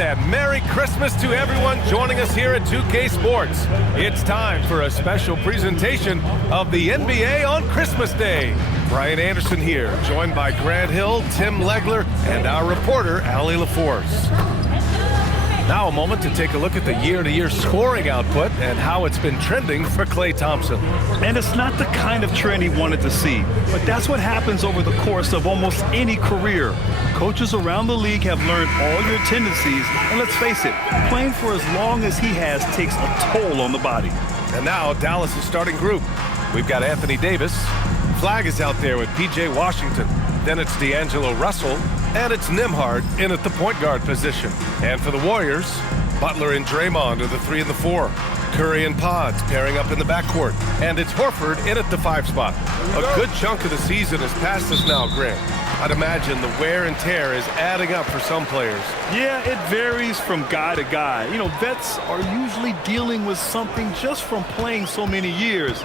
and Merry Christmas to everyone joining us here at 2K Sports. It's time for a special presentation of the NBA on Christmas Day. Brian Anderson here, joined by Grant Hill, Tim Legler, and our reporter, Allie LaForce. Now a moment to take a look at the year-to-year scoring output and how it's been trending for Klay Thompson. And it's not the kind of trend he wanted to see, but that's what happens over the course of almost any career. Coaches around the league have learned all your tendencies, and let's face it, playing for as long as he has takes a toll on the body. And now Dallas' starting group. We've got Anthony Davis. Flag is out there with P.J. Washington. Then it's D'Angelo Russell. And it's Nembhard in at the point guard position. And for the Warriors, Butler and Draymond are the 3 and the 4. Curry and Pods pairing up in the backcourt. And it's Horford in at the 5 spot. A good chunk of the season has passed us now, Grant. I'd imagine the wear and tear is adding up for some players. Yeah, it varies from guy to guy. You know, vets are usually dealing with something just from playing so many years.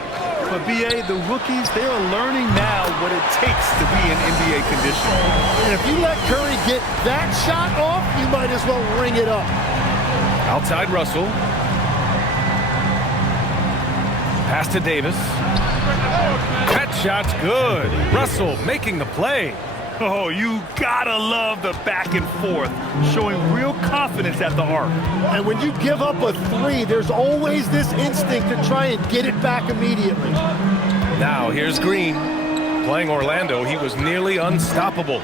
But, B.A., the rookies, they are learning now what it takes to be in NBA condition. And if you let Curry get that shot off, you might as well ring it up. Outside Russell. Pass to Davis. That shot's good. Russell making the play. Oh, you gotta love the back and forth, showing real confidence at the arc. And when you give up a 3, there's always this instinct to try and get it back immediately. Now here's Green. Playing Orlando, he was nearly unstoppable.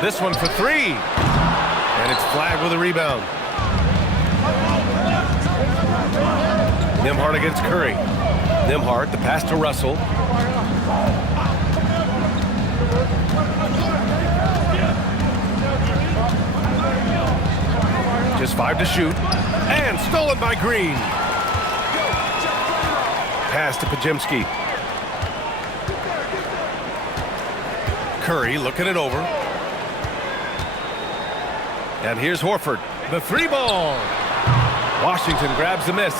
This one for 3. And it's flagged with a rebound. Nembhard against Curry. Nembhard, the pass to Russell. Just 5 to shoot. And stolen by Green. Pass to Podziemski. Curry looking it over. And here's Horford. The 3-ball. Washington grabs the miss.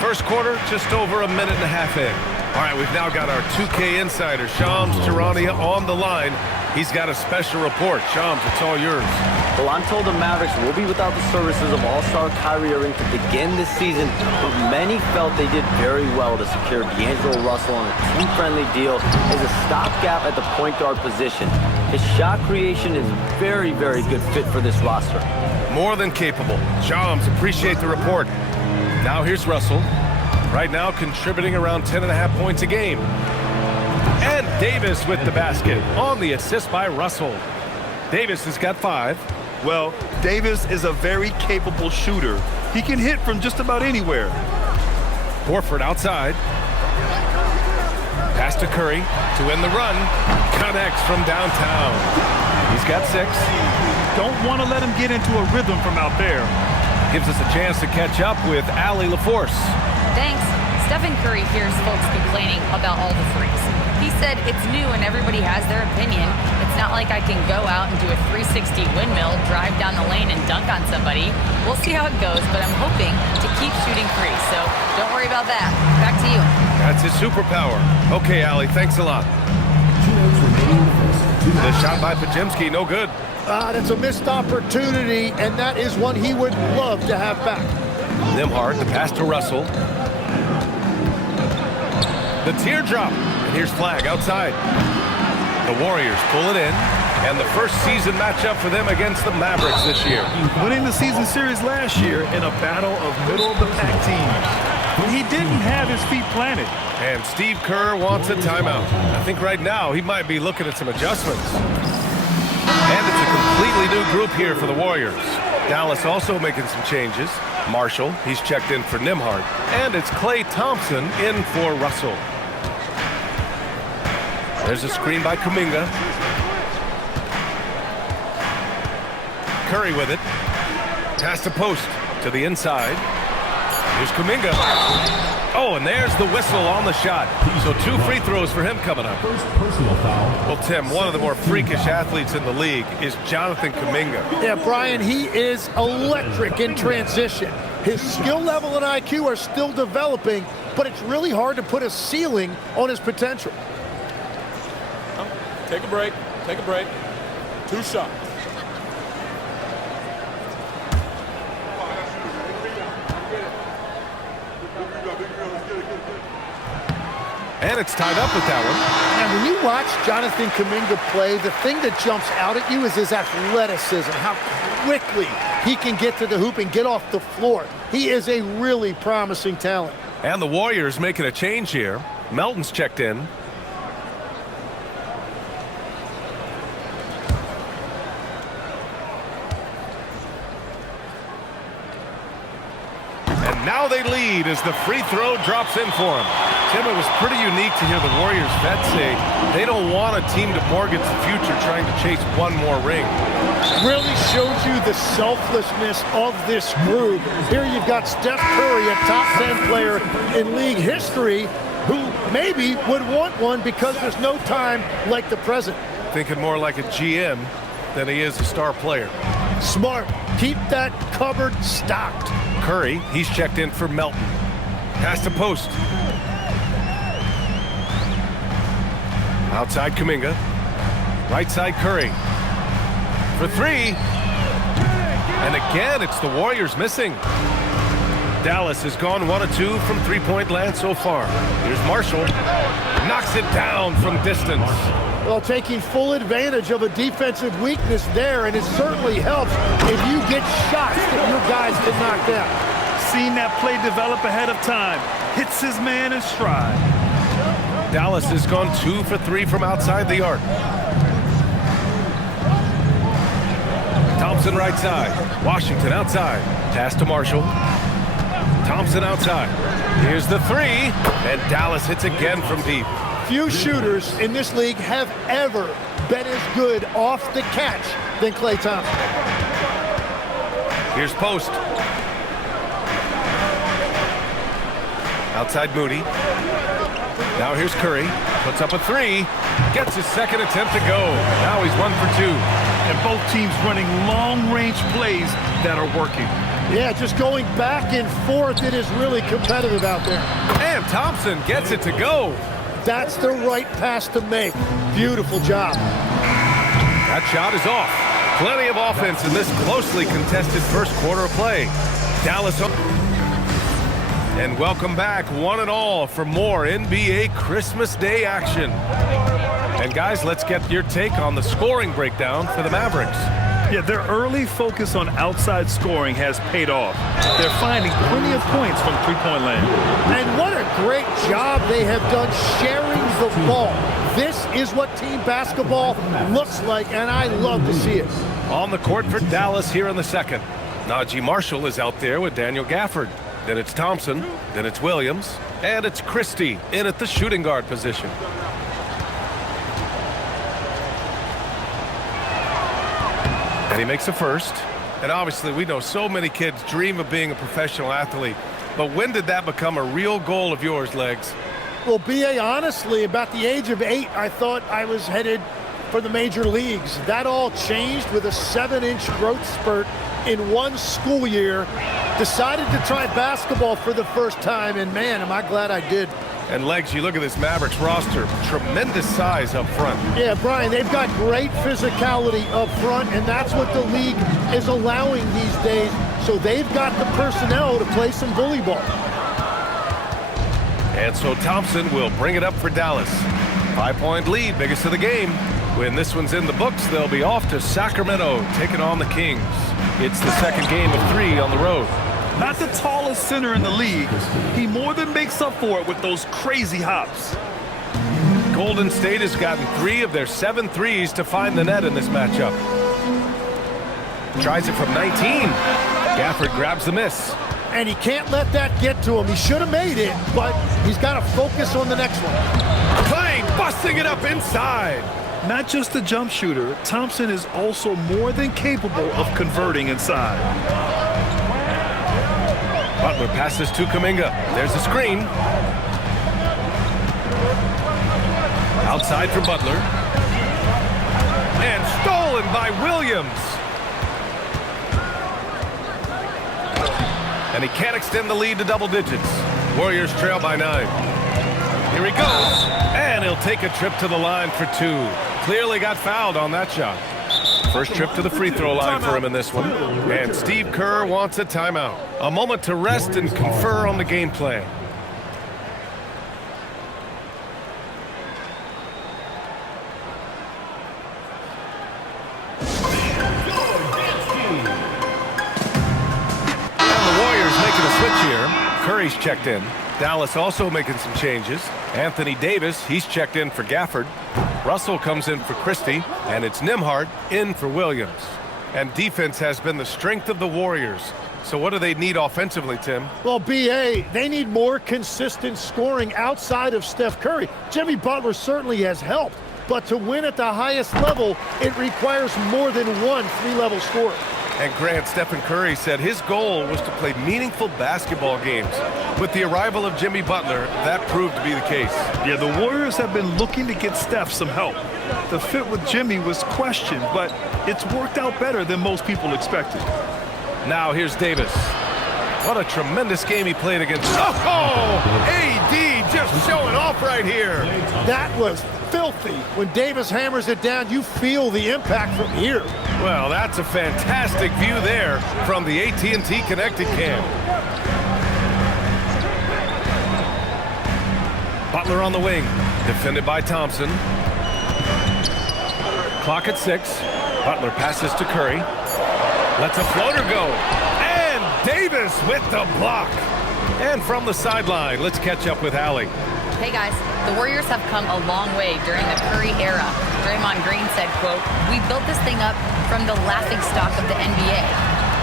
First quarter, just over a minute and a half in. All right, we've now got our 2K insider, Shams Charania, on the line. He's got a special report. Shams, it's all yours. Well, I'm told the Mavericks will be without the services of All-Star Kyrie Irving to begin this season, but many felt they did very well to secure D'Angelo Russell on a team-friendly deal as a stopgap at the point guard position. His shot creation is a very, very good fit for this roster. More than capable. Shams, appreciate the report. Now here's Russell. Right now contributing around 10.5 points a game. And Davis with the basket on the assist by Russell. Davis has got 5. Well, Davis is a very capable shooter. He can hit from just about anywhere. Horford outside. Pass to Curry to end the run. Connects from downtown. He's got 6. Don't want to let him get into a rhythm from out there. Gives us a chance to catch up with Allie LaForce. Thanks. Stephen Curry hears folks complaining about all the threes. He said it's new and everybody has their opinion. It's not like I can go out and do a 360 windmill, drive down the lane and dunk on somebody. We'll see how it goes, but I'm hoping to keep shooting threes, so don't worry about that. Back to you. That's his superpower. Okay, Allie, thanks a lot. The shot by Podziemski, no good. That's a missed opportunity, and that is one he would love to have back. Nembhard, the pass to Russell. The teardrop. And here's Flag outside. The Warriors pull it in. And the first season matchup for them against the Mavericks this year. Winning the season series last year in a battle of middle-of-the-pack teams. He didn't have his feet planted. And Steve Kerr wants a timeout. I think right now he might be looking at some adjustments. And it's a completely new group here for the Warriors. Dallas also making some changes. Marshall, he's checked in for Nembhard. And it's Klay Thompson in for Russell. There's a screen by Kuminga. Curry with it. Pass to post to the inside. Here's Kuminga. Oh, and there's the whistle on the shot. So 2 free throws for him coming up. Well, Tim, one of the more freakish athletes in the league is Jonathan Kuminga. Yeah, Brian, he is electric in transition. His skill level and IQ are still developing, but it's really hard to put a ceiling on his potential. Take a break. Take a break. 2 shots. And it's tied up with that one. And when you watch Jonathan Kuminga play, the thing that jumps out at you is his athleticism, how quickly he can get to the hoop and get off the floor. He is a really promising talent. And the Warriors making a change here. Melton's checked in. And now they lead as the free throw drops in for him. Tim, it was pretty unique to hear the Warriors vets say they don't want a team to mortgage the future trying to chase one more ring. Really shows you the selflessness of this group. Here you've got Steph Curry, a top 10 player in league history, who maybe would want one because there's no time like the present. Thinking more like a GM than he is a star player. Smart. Keep that cupboard stocked. Curry, he's checked in for Melton. Pass to post. Outside Kuminga. Right side Curry. For three. And again, it's the Warriors missing. Dallas has gone 1 of 2 from three-point land so far. Here's Marshall. Knocks it down from distance. Well, taking full advantage of a defensive weakness there, and it certainly helps if you get shots that your guys can knock down. Seen that play develop ahead of time. Hits his man in stride. Dallas has gone 2 for 3 from outside the arc. Thompson right side. Washington outside. Pass to Marshall. Thompson outside. Here's the three, and Dallas hits again from deep. Few shooters in this league have ever been as good off the catch than Klay Thompson. Here's Post. Outside Moody. Now here's Curry. Puts up a three. Gets his second attempt to go. Now he's 1 for 2. And both teams running long-range plays that are working. Yeah, just going back and forth, it is really competitive out there. And Thompson gets it to go. That's the right pass to make. Beautiful job. That shot is off. Plenty of offense in this closely contested first quarter of play. Dallas up. And welcome back, one and all, for more NBA Christmas Day action. And guys, let's get your take on the scoring breakdown for the Mavericks. Yeah, their early focus on outside scoring has paid off. They're finding plenty of points from three-point land. And what a great job they have done sharing the ball. This is what team basketball looks like, and I love to see it. On the court for Dallas here in the second. Najee Marshall is out there with Daniel Gafford. Then it's Thompson, then it's Williams, and it's Christie in at the shooting guard position. And he makes a first. And obviously we know so many kids dream of being a professional athlete. But when did that become a real goal of yours, Legs? Well, B.A., honestly, about the age of 8, I thought I was headed for the major leagues. That all changed with a 7-inch growth spurt in one school year. Decided to try basketball for the first time, and man, am I glad I did. And Legs, you look at this Mavericks roster, tremendous size up front. Yeah, Brian, they've got great physicality up front, and that's what the league is allowing these days. So they've got the personnel to play some bully ball. And so Thompson will bring it up for Dallas. 5-point lead, biggest of the game. When this one's in the books, they'll be off to Sacramento, taking on the Kings. It's the second game of 3 on the road. Not the tallest center in the league. He more than makes up for it with those crazy hops. Golden State has gotten 3 of their 7 threes to find the net in this matchup. Tries it from 19. Gafford grabs the miss. And he can't let that get to him. He should have made it, but he's got to focus on the next one. Clay busting it up inside. Not just a jump shooter, Thompson is also more than capable of converting inside. Butler passes to Kuminga. There's a screen. Outside for Butler. And stolen by Williams. And he can't extend the lead to double digits. Warriors trail by 9. Here he goes. And he'll take a trip to the line for 2. Clearly got fouled on that shot. First trip to the free throw line for him in this one. And Steve Kerr wants a timeout. A moment to rest and confer on the game plan. bench here. Curry's checked in. Dallas also making some changes. Anthony Davis, he's checked in for Gafford. Russell comes in for Christie, and it's Nembhard in for Williams. And defense has been the strength of the Warriors. So what do they need offensively, Tim? Well, B.A., they need more consistent scoring outside of Steph Curry. Jimmy Butler certainly has helped, but to win at the highest level, it requires more than one three-level scorer. And Grant, Stephen Curry said his goal was to play meaningful basketball games. With the arrival of Jimmy Butler, that proved to be the case. Yeah, the Warriors have been looking to get Steph some help. The fit with Jimmy was questioned, but it's worked out better than most people expected. Now here's Davis. What a tremendous game he played against. Oh, AD just showing off right here. That was filthy. When Davis hammers it down, you feel the impact from here. Well, that's a fantastic view there from the AT&T Connected Cam. Butler on the wing, defended by Thompson. Clock at 6. Butler passes to Curry. Lets a floater go. And Davis with the block. And from the sideline, let's catch up with Allie. Hey guys, the Warriors have come a long way during the Curry era. Draymond Green said, quote, "We built this thing up from the laughingstock of the NBA.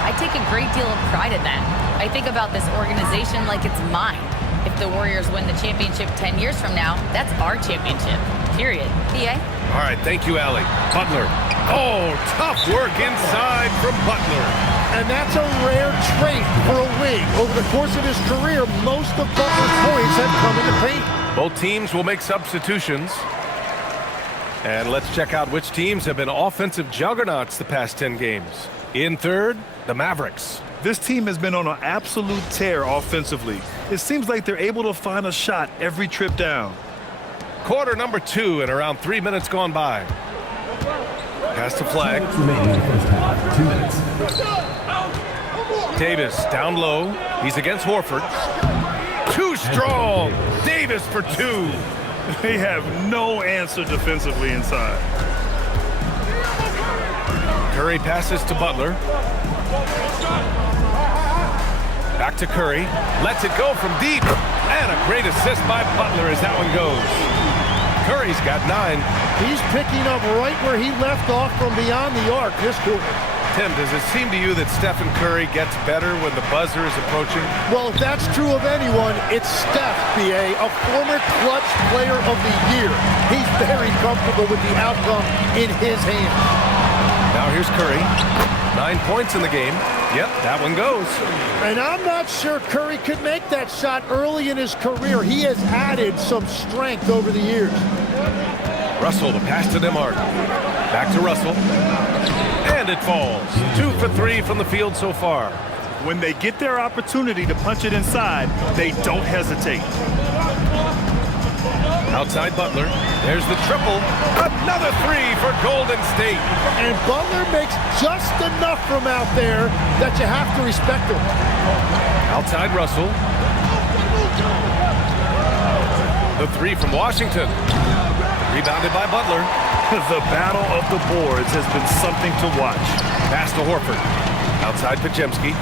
I take a great deal of pride in that. I think about this organization like it's mine. If the Warriors win the championship 10 years from now, that's our championship, period." PA? All right, thank you, Allie. Butler. Oh, tough work inside from Butler. And that's a rare trait for a wing. Over the course of his career, most of Butler's points have come in the paint. Both teams will make substitutions. And let's check out which teams have been offensive juggernauts the past 10 games. In third, the Mavericks. This team has been on an absolute tear offensively. It seems like they're able to find a shot every trip down. Quarter number 2 and around 3 minutes gone by. Pass to Flag. 2 minutes. Davis down low. He's against Horford. Too strong. Davis for 2. They have no answer defensively inside. Curry passes to Butler. Back to Curry. Lets it go from deep. And a great assist by Butler as that one goes. Curry's got 9. He's picking up right where he left off from beyond the arc this quarter. Tim, does it seem to you that Stephen Curry gets better when the buzzer is approaching? Well, if that's true of anyone, it's Steph, B.A., a former clutch player of the year. He's very comfortable with the outcome in his hands. Now here's Curry. 9 points in the game. Yep, that one goes. And I'm not sure Curry could make that shot early in his career. He has added some strength over the years. Russell, the pass to Nembhard. Back to Russell. And it falls. 2 for 3 from the field so far. When they get their opportunity to punch it inside, they don't hesitate. Outside Butler. There's the triple. Another 3 for Golden State. And Butler makes just enough from out there that you have to respect him. Outside Russell. The 3 from Washington. Rebounded by Butler. The battle of the boards has been something to watch. Pass to Horford. Outside Podziemski.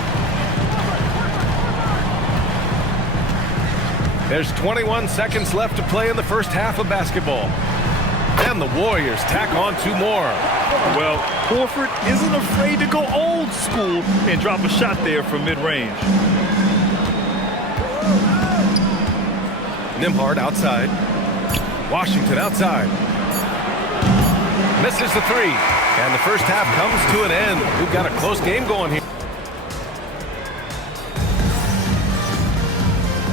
There's 21 seconds left to play in the first half of basketball. And the Warriors tack on 2 more. Well, Horford isn't afraid to go old school and drop a shot there from mid-range. Nembhard outside. Washington outside. Misses the 3. And the first half comes to an end. We've got a close game going here.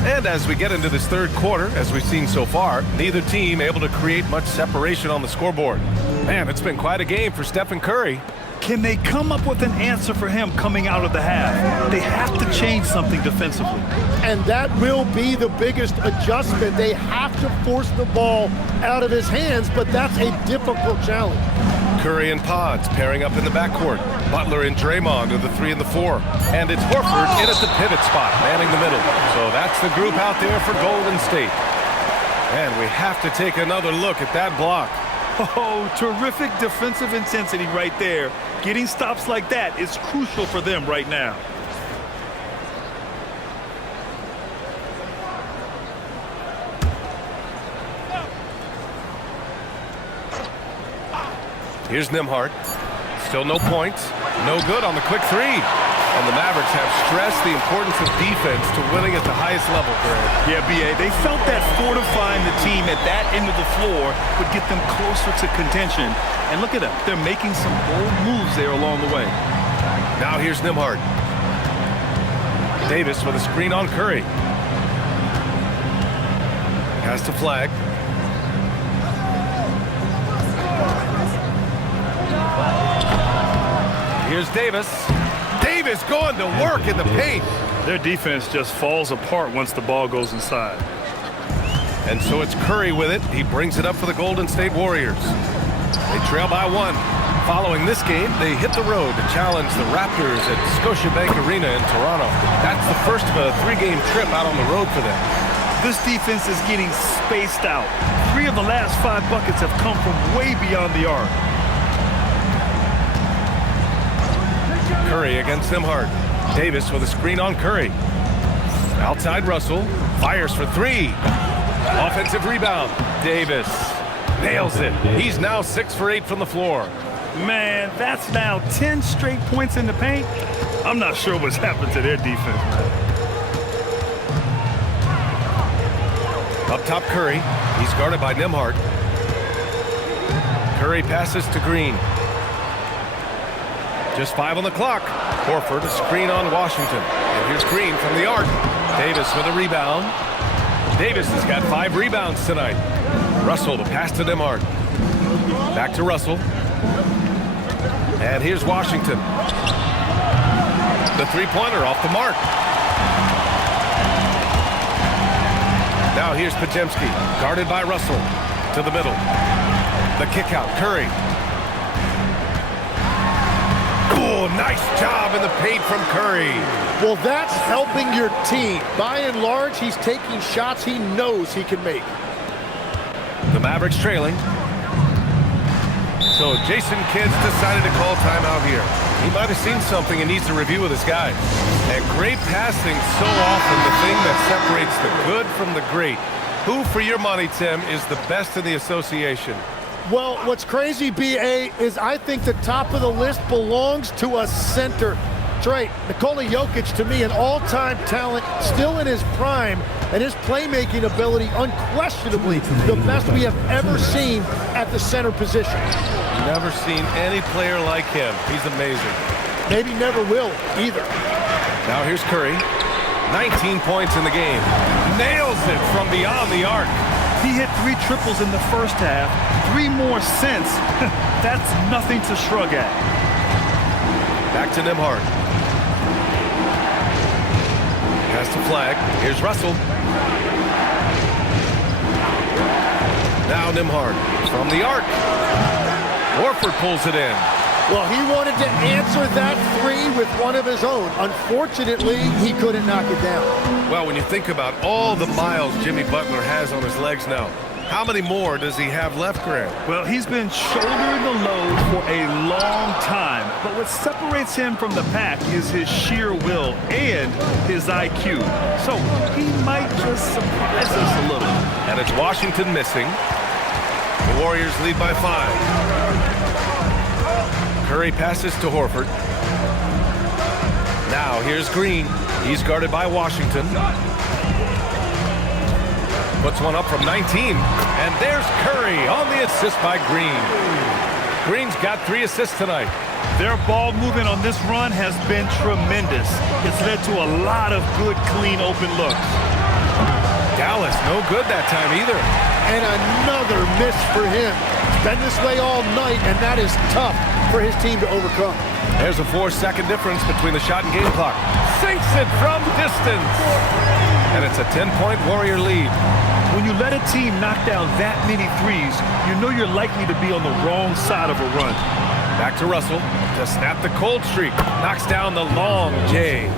And as we get into this third quarter, as we've seen so far, neither team able to create much separation on the scoreboard. Man, it's been quite a game for Stephen Curry. Can they come up with an answer for him coming out of the half? They have to change something defensively. And that will be the biggest adjustment. They have to force the ball out of his hands, but that's a difficult challenge. Curry and Pods pairing up in the backcourt. Butler and Draymond are the 3 and the 4. And it's Horford in at the pivot spot, manning the middle. So that's the group out there for Golden State. And we have to take another look at that block. Oh, terrific defensive intensity right there. Getting stops like that is crucial for them right now. Here's Nembhard. Still no points. No good on the quick three. And the Mavericks have stressed the importance of defense to winning at the highest level, Greg. Yeah, B.A., they felt that fortifying the team at that end of the floor would get them closer to contention. And look at them. They're making some bold moves there along the way. Now here's Nembhard. Davis with a screen on Curry. Pass to Flag. Here's Davis. Davis going to work in the paint. Their defense just falls apart once the ball goes inside. And so it's Curry with it. He brings it up for the Golden State Warriors. They trail by 1. Following this game, they hit the road to challenge the Raptors at Scotiabank Arena in Toronto. That's the first of a 3-game trip out on the road for them. This defense is getting spaced out. 3 of the last 5 buckets have come from way beyond the arc. Curry against Nembhard. Davis with a screen on Curry. Outside Russell. Fires for 3. Offensive rebound. Davis nails it. He's now 6 for 8 from the floor. Man, that's now 10 straight points in the paint. I'm not sure what's happened to their defense, man. Up top, Curry. He's guarded by Nembhard. Curry passes to Green. Just 5 on the clock. Horford a screen on Washington. And here's Green from the arc. Davis with a rebound. Davis has got 5 rebounds tonight. Russell, the pass to Nembhard. Back to Russell. And here's Washington. The three-pointer off the mark. Now here's Podziemski, guarded by Russell. To the middle. The kick out, Curry. Oh, nice job in the paint from Curry. Well, that's helping your team. By and large, he's taking shots he knows he can make. The Mavericks trailing. So Jason Kidd's decided to call timeout here. He might have seen something and needs to review with his guys. And great passing, so often the thing that separates the good from the great. Who, for your money, Tim, is the best in the association? Well, what's crazy, B.A., is I think the top of the list belongs to a center. Trey, Nikola Jokic, to me, an all-time talent, still in his prime, and his playmaking ability unquestionably the best we have ever seen at the center position. Never seen any player like him. He's amazing. Maybe never will either. Now here's Curry. 19 points in the game. Nails it from beyond the arc. He hit 3 triples in the first half, 3 more since. That's nothing to shrug at. Back to Nembhard. Pass to Flag. Here's Russell. Now Nembhard from the arc. Horford pulls it in. Well, he wanted to answer that 3 with one of his own. Unfortunately, he couldn't knock it down. Well, when you think about all the miles Jimmy Butler has on his legs now, how many more does he have left, Grant? Well, he's been shouldering the load for a long time. But what separates him from the pack is his sheer will and his IQ. So he might just surprise us a little. And it's Washington missing. The Warriors lead by 5. Curry passes to Horford. Now here's Green. He's guarded by Washington. Puts one up from 19. And there's Curry on the assist by Green. Green's got 3 assists tonight. Their ball movement on this run has been tremendous. It's led to a lot of good, clean, open looks. Dallas, no good that time either. And another miss for him. It's been this way all night, and that is tough for his team to overcome. There's a 4-second difference between the shot and game clock. Sinks it from distance. And it's a 10-point Warrior lead. When you let a team knock down that many threes, you know you're likely to be on the wrong side of a run. Back to Russell to snap the cold streak. Knocks down the long J.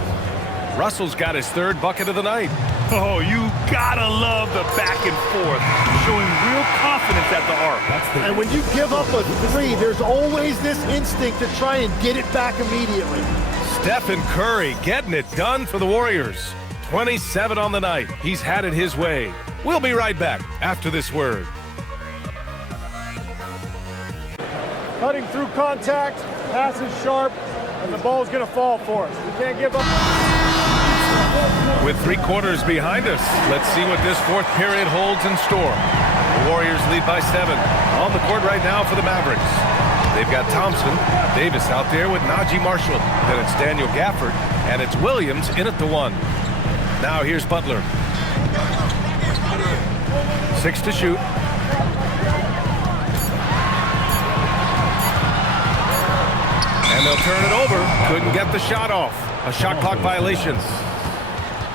Russell's got his 3rd bucket of the night. Oh, you gotta love the back and forth, showing real confidence at the arc. And when you give up a 3, there's always this instinct to try and get it back immediately. Stephen Curry getting it done for the Warriors. 27 on the night. He's had it his way. We'll be right back after this word. Cutting through contact, pass is sharp, and the ball's going to fall for us. We can't give up. With 3 quarters behind us, let's see what this fourth period holds in store. The Warriors lead by 7. On the court right now for the Mavericks. They've got Thompson, Davis out there with Najee Marshall. Then it's Daniel Gafford, and it's Williams in at the 1. Now here's Butler. 6 to shoot. And they'll turn it over. Couldn't get the shot off. A shot clock violation.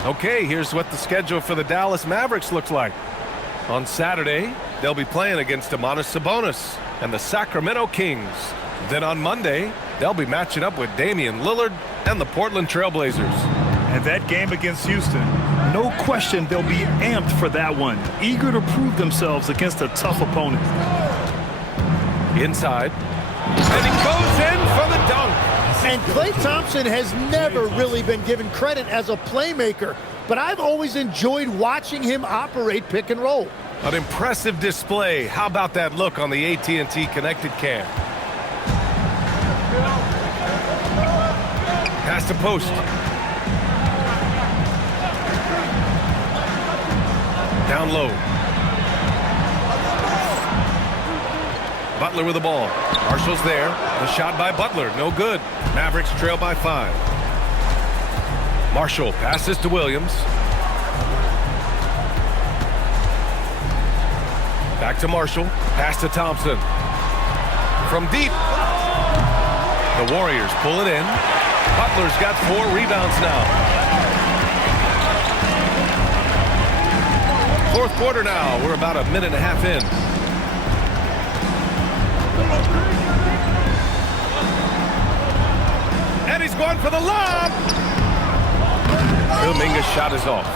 Okay, here's what the schedule for the Dallas Mavericks looks like. On Saturday, they'll be playing against Domantas Sabonis and the Sacramento Kings. Then on Monday, they'll be matching up with Damian Lillard and the Portland Trailblazers. And that game against Houston, no question they'll be amped for that one. Eager to prove themselves against a tough opponent. Inside. And he goes in for the dunk. And Klay Thompson has never really been given credit as a playmaker, but I've always enjoyed watching him operate pick and roll. An impressive display. How about that look on the AT&T connected cam? Pass to post. Down low. Butler with the ball. Marshall's there. The shot by Butler. No good. Mavericks trail by 5. Marshall passes to Williams. Back to Marshall. Pass to Thompson. From deep. The Warriors pull it in. Butler's got 4 rebounds now. Fourth quarter now. We're about a minute and a half in. And he's going for the lob. Kuminga's shot is off.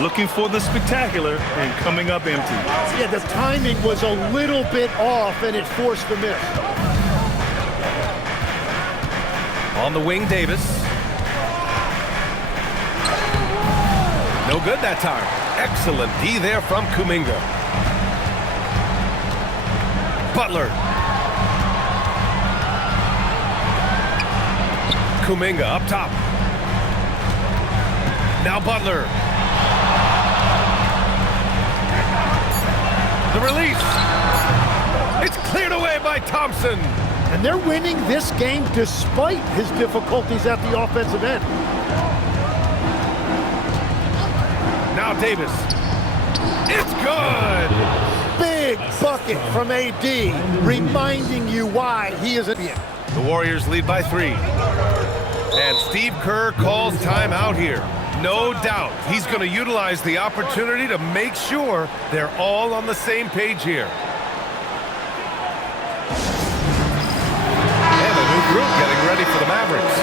Looking for the spectacular and coming up empty. Yeah, the timing was a little bit off, and it forced the miss. On the wing, Davis. No good that time. Excellent D there from Kuminga. Butler. Kuminga up top. Now Butler. The release. It's cleared away by Thompson. And they're winning this game despite his difficulties at the offensive end. Now Davis. It's good. Big bucket from AD, reminding you why he is a champion. The Warriors lead by 3. And Steve Kerr calls timeout here. No doubt he's going to utilize the opportunity to make sure they're all on the same page here. And a new group getting ready for the Mavericks.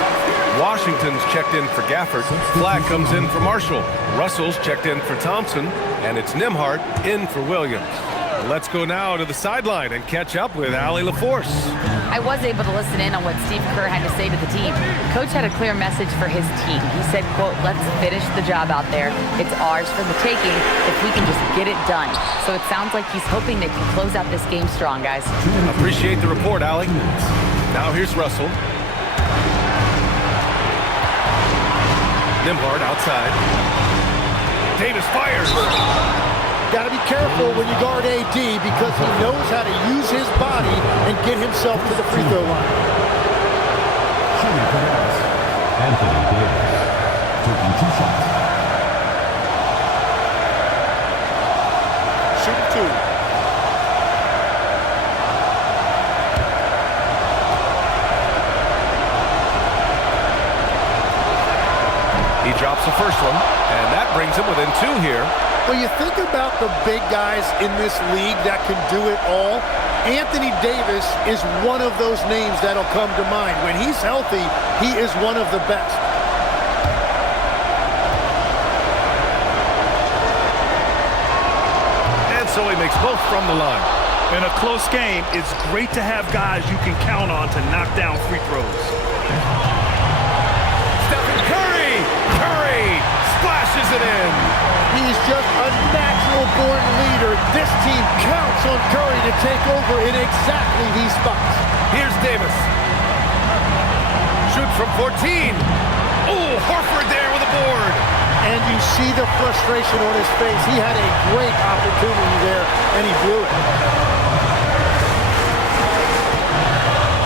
Washington's checked in for Gafford. Flag comes in for Marshall. Russell's checked in for Thompson. And it's Nembhard in for Williams. Let's go now to the sideline and catch up with Allie LaForce. I was able to listen in on what Steve Kerr had to say to the team. Coach had a clear message for his team. He said, quote, "Let's finish the job out there. It's ours for the taking if we can just get it done." So it sounds like he's hoping they can close out this game strong, guys. Appreciate the report, Allie. Now here's Russell. Nembhard outside. Davis fires. Got to be careful when you guard AD because he knows how to use his body and get himself to the free throw line. Shooting for Dallas, Anthony Davis, taking 2 shots. Shoot 2. He drops the first one, and that brings him within 2 here. Well, you think about the big guys in this league that can do it all. Anthony Davis is one of those names that'll come to mind. When he's healthy, he is one of the best. And so he makes both from the line. In a close game, it's great to have guys you can count on to knock down free throws. Stephen Curry! Curry splashes it in. He's just a natural-born leader. This team counts on Curry to to take over in exactly these spots. Here's Davis. Shoots from 14. Oh, Horford there with a board. And you see the frustration on his face. He had a great opportunity there, and he blew it.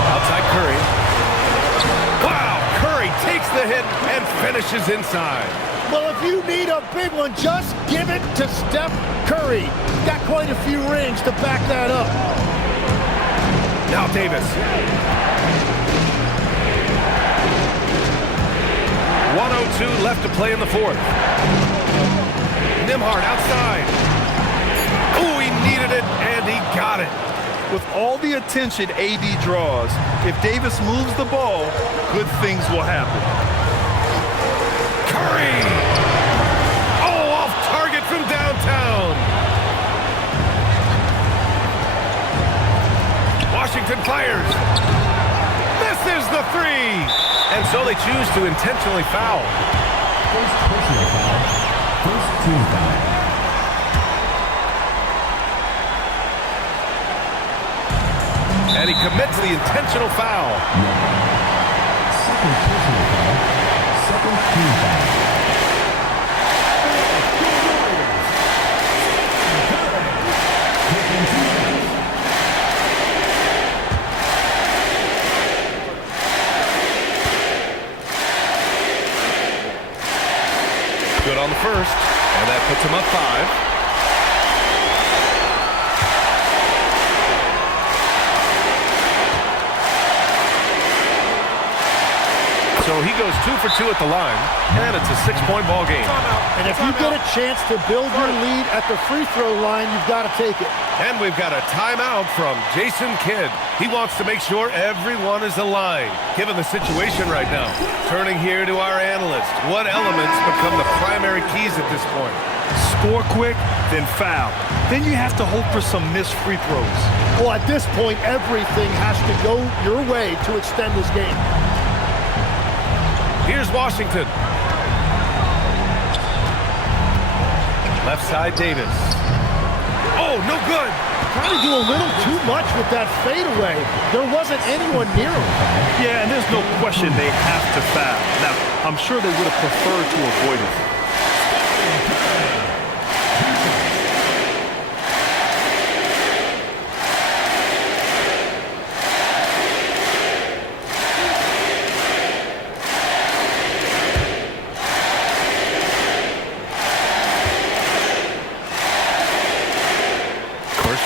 Outside Curry. Wow, Curry takes the hit and finishes inside. Well, if you need a big one, just give it to Steph Curry. Got quite a few rings to back that up. Now Davis. 1:02 left to play in the fourth. Nembhard outside. Oh, he needed it, and he got it. With all the attention AD draws, if Davis moves the ball, good things will happen. Curry! Oh, off target from downtown. Washington fires. Misses the three. And so they choose to intentionally foul. First personal foul. First team foul. And he commits the intentional foul. Second personal foul. Second team foul. Good on the first, and that puts him up 5. So he goes 2 for 2 at the line, and it's a 6-point ball game. And if you get a chance to build your lead at the free throw line, you've got to take it. And we've got a timeout from Jason Kidd. He wants to make sure everyone is aligned, given the situation right now. Turning here to our analyst, what elements become the primary keys at this point? Score quick, then foul. Then you have to hope for some missed free throws. Well, at this point, everything has to go your way to extend this game. Here's Washington. Left side, Davis. Oh, no good. Trying to do a little too much with that fadeaway. There wasn't anyone near him. Yeah, and there's no question they have to foul. Now, I'm sure they would have preferred to avoid it.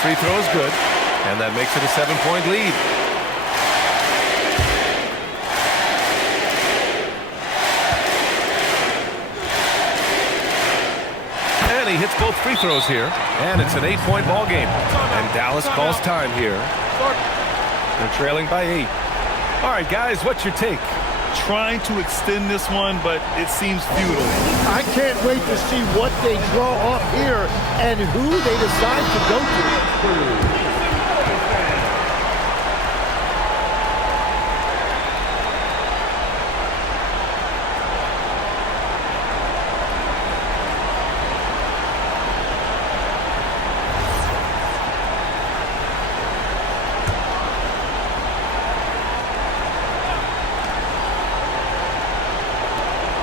Free throw is good, and that makes it a 7-point lead. And he hits both free throws here, and it's an 8-point ball game. And Dallas calls time here. They're trailing by 8. All right, guys, what's your take? Trying to extend this one, but it seems futile. I can't wait to see what they draw up here and who they decide to go to.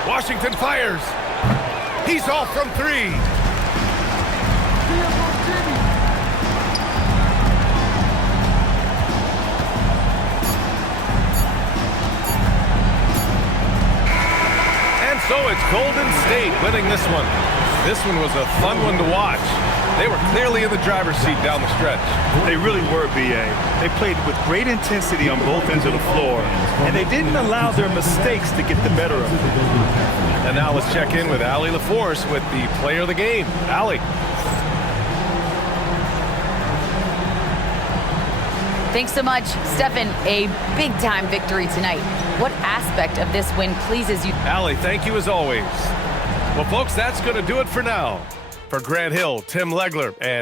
Washington fires. He's off from 3. And so it's Golden State winning this one. This one was a fun one to watch. They were clearly in the driver's seat down the stretch. They really were, B.A. They played with great intensity on both ends of the floor, and they didn't allow their mistakes to get the better of them. And now let's check in with Allie LaForce with the player of the game. Allie. Thanks so much, Stephen. A big-time victory tonight. What aspect of this win pleases you? Allie, thank you as always. Well, folks, that's going to do it for now. For Grant Hill, Tim Legler, and